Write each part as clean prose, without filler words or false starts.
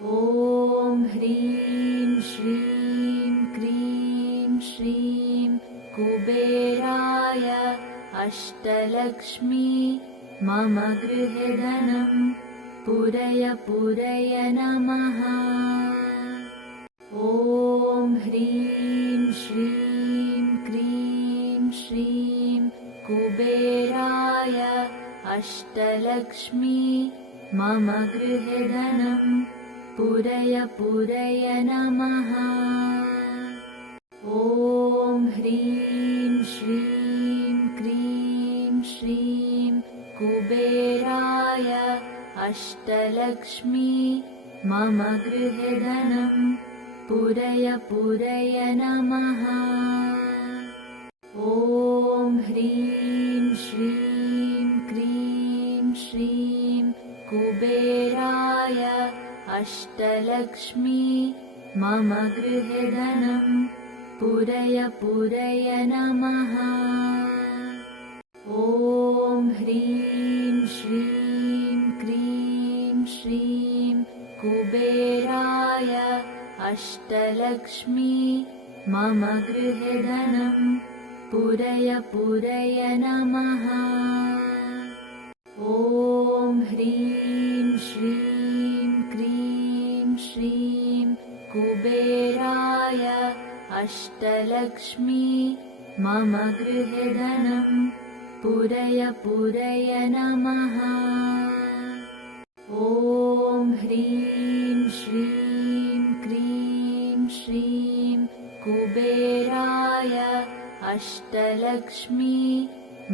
ॐ ह्रीं श्रीं क्रीं श्रीं कुबेराय अष्टलक्ष्मी मम गृहे धनं पूरय पूरय नमः। ॐ ह्रीं श्रीं क्रीं श्रीं कुबेराय अष्टलक्ष्मी मम गृहे धनं पूरय पूरय नमः। ॐ ह्रीं श्रीं क्रीं श्रीं कुबेराय अष्टलक्ष्मी मम गृहे धनं पूरय पूरय नमः। ॐ ह्रीं श्रीं क्रीं श्रीं कुबेराय अष्टलक्ष्मी मम गृहे धनं पूरय पूरय नमः। ॐ ह्रीं श्रीं क्रीं श्रीं कुबेराय अष्टलक्ष्मी मम गृहे धनं पूरय पूरय नमः। ॐ ह्रीं श्रीं क्रीं श्रीं कुबेराय अष्टलक्ष्मी मम गृहे धनं पूरय पूरय नमः। ॐ ह्रीं श्रीं क्रीं श्रीं कुबेराय अष्टलक्ष्मी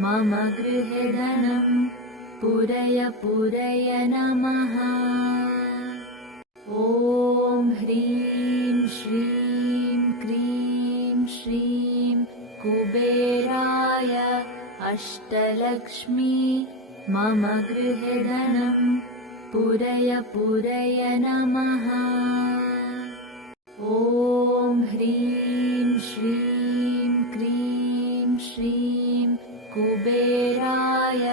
मम गृहे धनं पूरय पूरय नमः। ॐ ह्रीं श्रीं क्रीं श्रीं कुबेराय अष्टलक्ष्मी मम गृहे धनं पूरय पूरय नमः। ॐ ह्रीं श्रीं क्रीं श्रीं कुबेराय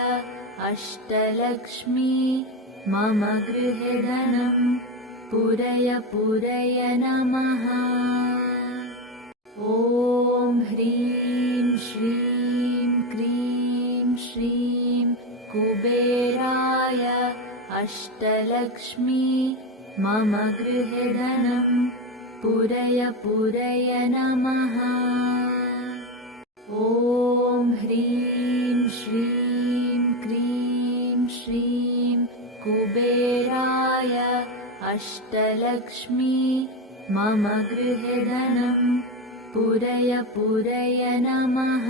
अष्टलक्ष्मी मम गृहे धनं पूरय पूरय नमः। ॐ ह्रीं श्रीं क्रीं श्रीं कुबेराय अष्टलक्ष्मी मम गृहे धनं पूरय पूरय नमः। ॐ ह्रीं श्रीं क्रीं श्रीं कुबेराय अष्टलक्ष्मी मम गृहे धनं पूरय पूरय नमः।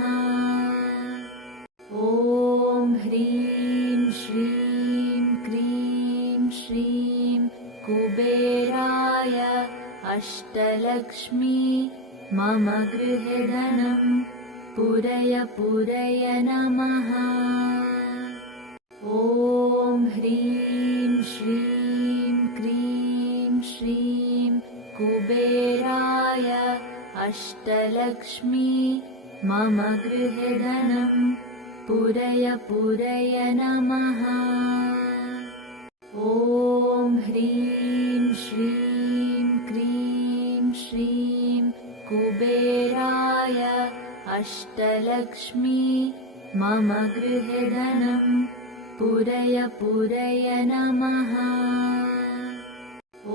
ॐ ह्रीं श्रीं क्रीं श्रीं कुबेराय अष्टलक्ष्मी मम गृहे धनं पूरय पूरय नमः। ॐ ह्रीं श्रीं क्रीं श्रीं कुबेराय अष्टलक्ष्मी मम गृहे धनं पूरय पूरय नमः। ॐ ह्रीं श्रीं क्रीं श्रीं कुबेराय अष्टलक्ष्मी मम गृहे धनं पूरय पूरय नमः।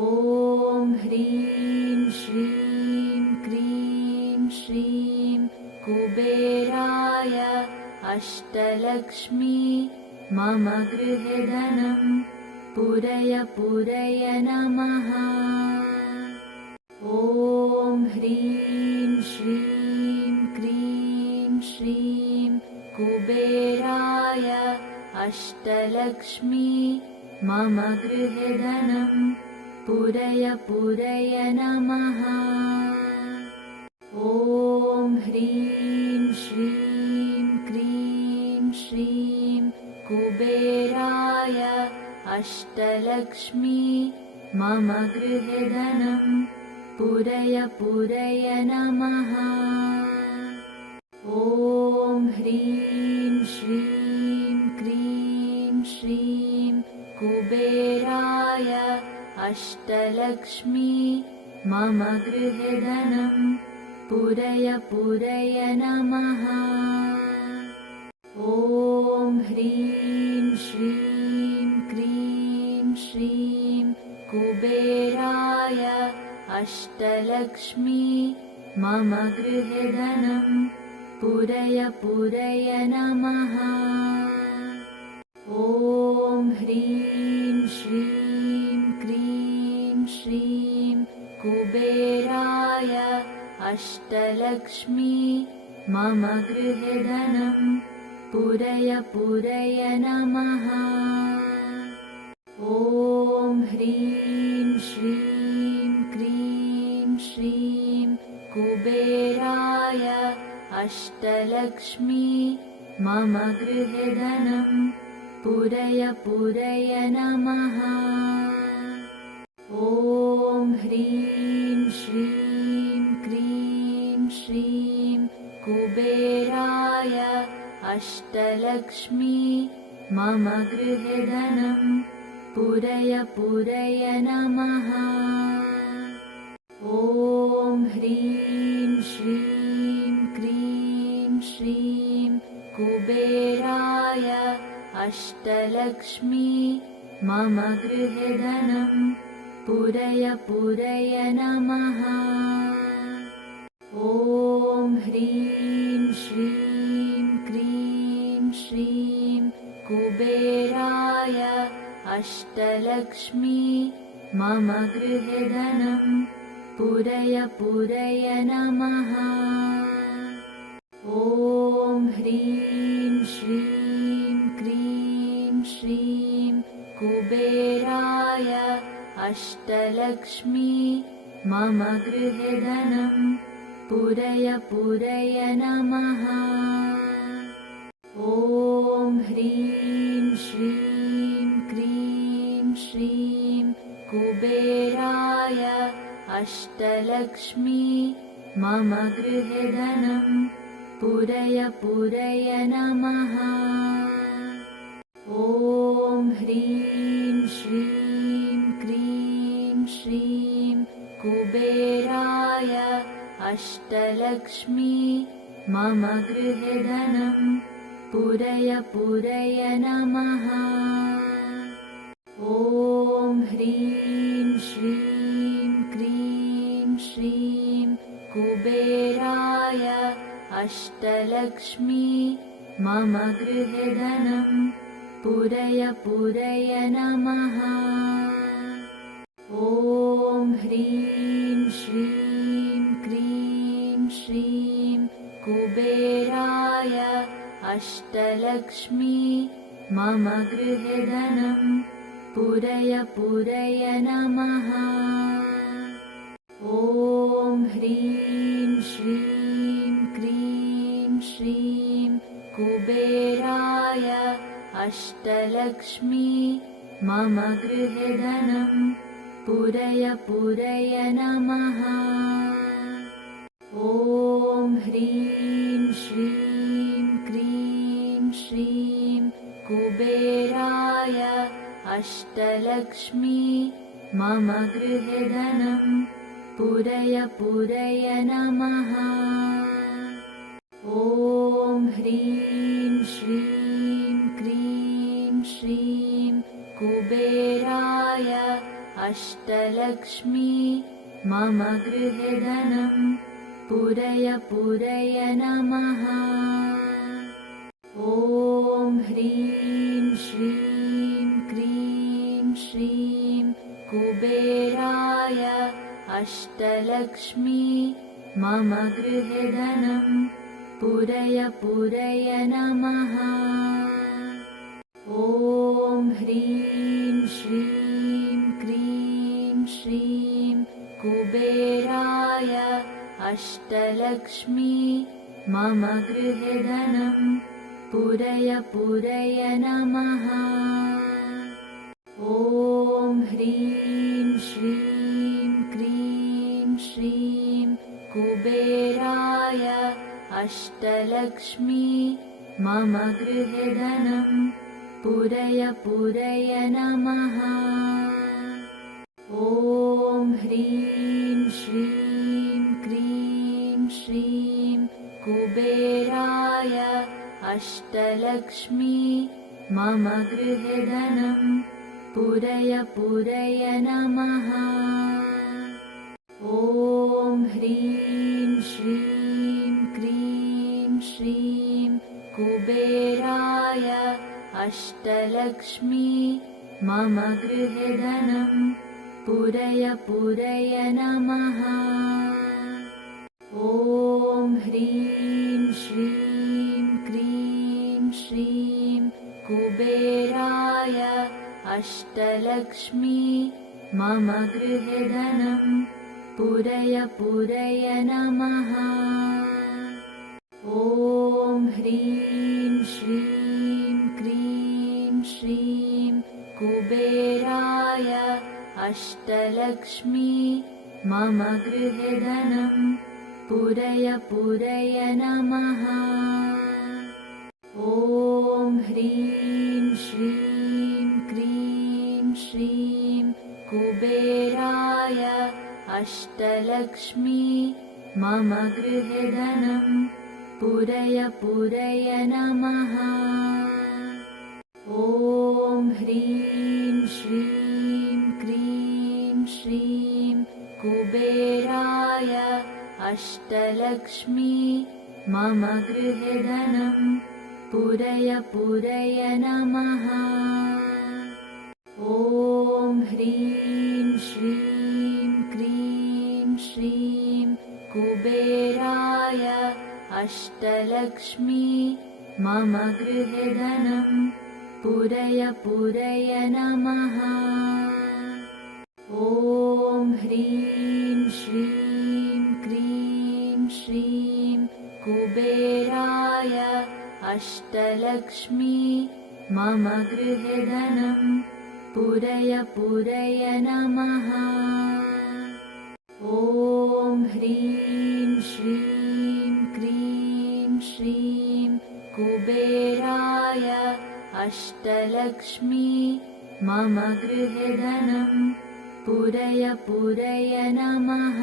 ॐ ह्रीं श्रीं क्रीं श्रीं कुबेराय अष्टलक्ष्मी मम गृहे धनं पूरय पूरय नमः। ॐ ह्रीं श्रीं क्रीं श्रीं कुबेराय अष्टलक्ष्मी मम गृहे धनं पूरय पूरय नमः। ॐ ह्रीं श्रीं क्रीं श्रीं कुबेराय अष्टलक्ष्मी मम गृहे धनं पूरय पूरय नमः। ॐ ह्रीं श्रीं क्रीं श्रीं कुबेराय अष्टलक्ष्मी मम गृहे धनं पूरय पूरय नमः। ॐ ह्रीं श्रीं क्रीं श्रीं कुबेराय अष्टलक्ष्मी मम गृहे धनं पूरय पूरय नमः। ॐ ह्रीं श्रीं क्रीं श्रीं कुबेराय अष्टलक्ष्मी मम गृहे धनं पूरय पूरय नमः। ॐ ह्रीं श्रीं क्रीं श्रीं कुबेराय अष्टलक्ष्मी मम गृहे धनं पूरय पूरय नमः। ॐ ह्रीं श्रीं क्रीं श्रीं कुबेराय अष्टलक्ष्मी मम गृहे धनं पूरय पूरय नमः। ॐ ह्रीं श्रीं क्रीं श्रीं कुबेराय अष्टलक्ष्मी मम गृहे धनं पूरय पूरय नमः। ॐ ह्रीं श्रीं क्रीं श्रीं कुबेराय अष्टलक्ष्मी मम गृहे धनं पूरय पूरय नमः। ॐ ह्रीं श्रीं क्रीं श्रीं कुबेराय अष्टलक्ष्मी मम गृहे धनं पूरय पूरय नमः। ॐ ह्रीं श्रीं क्रीं श्रीं कुबेराय अष्टलक्ष्मी मम गृहे धनं पूरय पूरय नमः। ॐ ह्रीं श्रीं क्रीं श्रीं कुबेराय अष्टलक्ष्मी मम गृहे धनं पूरय पूरय नमः। ॐ ह्रीं श्रीं क्रीं श्रीं कुबेराय अष्टलक्ष्मी मम गृहे धनं पूरय पूरय नमः। ॐ ह्रीं श्रीं क्रीं श्रीं कुबेराय अष्टलक्ष्मी मम गृहे धनं पूरय पूरय नमः। ॐ ह्रीं श्रीं क्रीं श्रीं कुबेराय अष्टलक्ष्मी मम गृहे धनं पूरय पूरय नमः। ॐ ह्रीं श्रीं क्रीं श्रीं कुबेराय अष्टलक्ष्मी मम गृहे धनं पूरय पूरय नमः। ॐ ह्रीं श्रीं क्रीं श्रीं कुबेराय अष्टलक्ष्मी मम गृहे धनं पूरय पूरय नमः। ॐ ह्रीं श्रीं क्रीं श्रीं कुबेराय अष्टलक्ष्मी मम गृहे धनं पूरय पूरय नमः। ॐ ह्रीं श्रीं क्रीं श्रीं कुबेराय अष्टलक्ष्मी मम गृहे धनं पूरय पूरय नमः। ॐ ह्रीं श्रीं क्रीं श्रीं कुबेराय अष्टलक्ष्मी मम गृहे धनं पूरय पूरय नमः। ॐ ह्रीं श्रीं क्रीं श्रीं कुबेराय अष्टलक्ष्मी मम गृहे धनं पूरय पूरय नमः। ॐ ह्रीं श्रीं क्रीं श्रीं कुबेराय अष्टलक्ष्मी मम गृहे धनं पूरय पूरय नमः। ॐ ह्रीं श्रीं क्रीं श्रीं कुबेराय अष्टलक्ष्मी मम गृहे धनं पूरय पूरय नमः। ॐ ह्रीं श्रीं क्रीं श्रीं कुबेराय अष्टलक्ष्मी मम गृहे धनं पूरय पूरय नमः। ॐ ह्रीं श्रीं क्रीं श्रीं कुबेराय अष्टलक्ष्मी मम गृहे धनं पूरय पूरय नमः। ॐ ह्रीं श्रीं क्रीं श्रीं कुबेराय अष्टलक्ष्मी मम गृहे धनं पूरय पूरय नमः। ॐ ह्रीं श्रीं क्रीं श्रीं कुबेराय अष्टलक्ष्मी मम गृहे धनं पूरय पूरय नमः। ॐ ह्रीं श्रीं क्रीं श्रीं कुबेराय अष्टलक्ष्मी मम गृहे धनं पूरय पूरय नमः। ॐ ह्रीं श्रीं क्रीं श्रीं कुबेराय अष्टलक्ष्मी मम गृहे धनं पूरय पूरय नमः।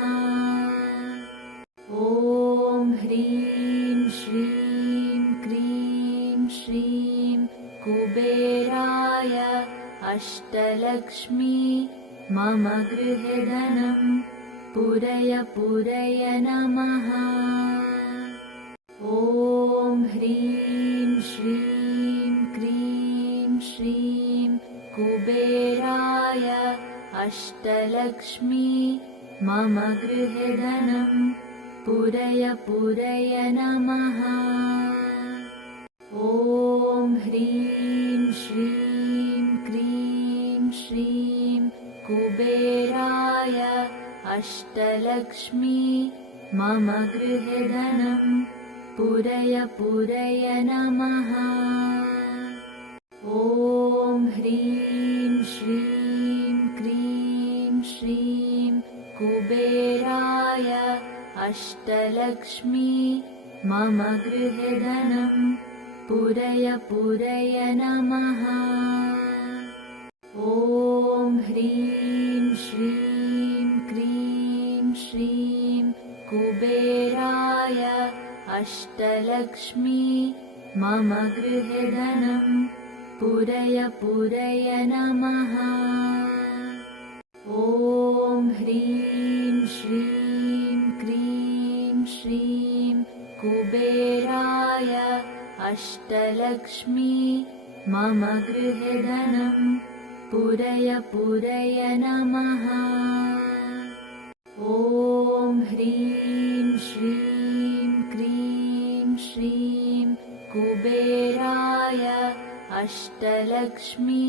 ॐ ह्रीं श्रीं क्रीं श्रीं कुबेराय अष्टलक्ष्मी मम गृहे धनं पूरय पूरय नमः। ॐ ह्रीं श्रीं क्रीं श्रीं कुबेराय अष्टलक्ष्मी मम गृहे धनं पूरय पूरय नमः। ॐ ह्रीं श्रीं क्रीं श्रीं कुबेराय अष्टलक्ष्मी मम गृहे धनं पूरय पूरय नमः। ॐ ह्रीं श्रीं क्रीं श्रीं कुबेराय अष्टलक्ष्मी मम गृहे धनं पूरय पूरय नमः। ॐ ह्रीं श्रीं क्रीं श्रीं कुबेराय अष्टलक्ष्मी मम गृहे धनं पूरय पूरय नमः। ॐ ह्रीं श्रीं क्रीं श्रीं कुबेराय अष्टलक्ष्मी मम गृहे धनं पूरय पूरय नमः। ॐ ह्रीं श्रीं क्रीं श्रीं कुबेराय अष्टलक्ष्मी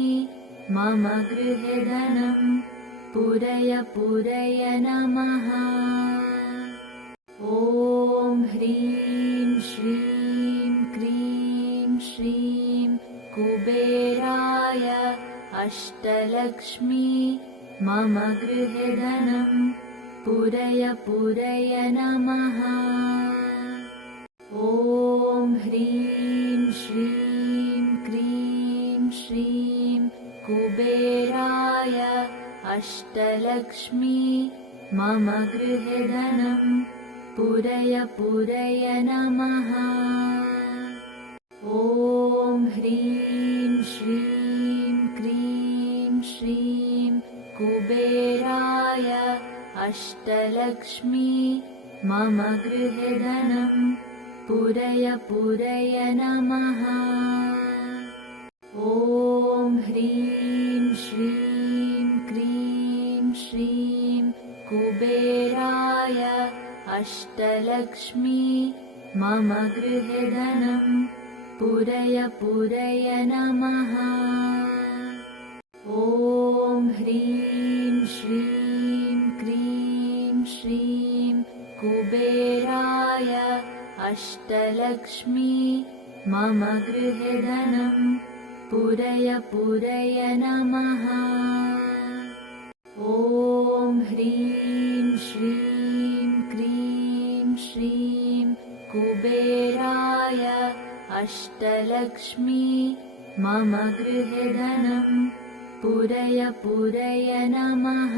मम गृहे धनं पूरय पूरय नमः। ॐ ह्रीं श्रीं क्रीं श्रीं कुबेराय अष्टलक्ष्मी मम गृहे धनं पूरय पूरय नमः। ॐ ह्रीं श्रीं क्रीं श्रीं कुबेराय अष्टलक्ष्मी मम गृहे धनं पूरय पूरय नमः। ॐ ह्रीं श्रीं क्रीं श्रीं कुबेराय अष्टलक्ष्मी मम गृहे धनं पूरय पूरय नमः। ॐ ह्रीं श्रीं क्रीं श्रीं कुबेराय अष्टलक्ष्मी मम गृहे धनं पूरय पूरय नमः। ॐ ह्रीं श्रीं क्रीं श्रीं कुबेराय अष्टलक्ष्मी मम गृहे धनं पूरय पूरय नमः। ॐ ह्रीं श्रीं क्रीं श्रीं कुबेराय अष्टलक्ष्मी मम गृहे धनं पूरय पूरय नमः।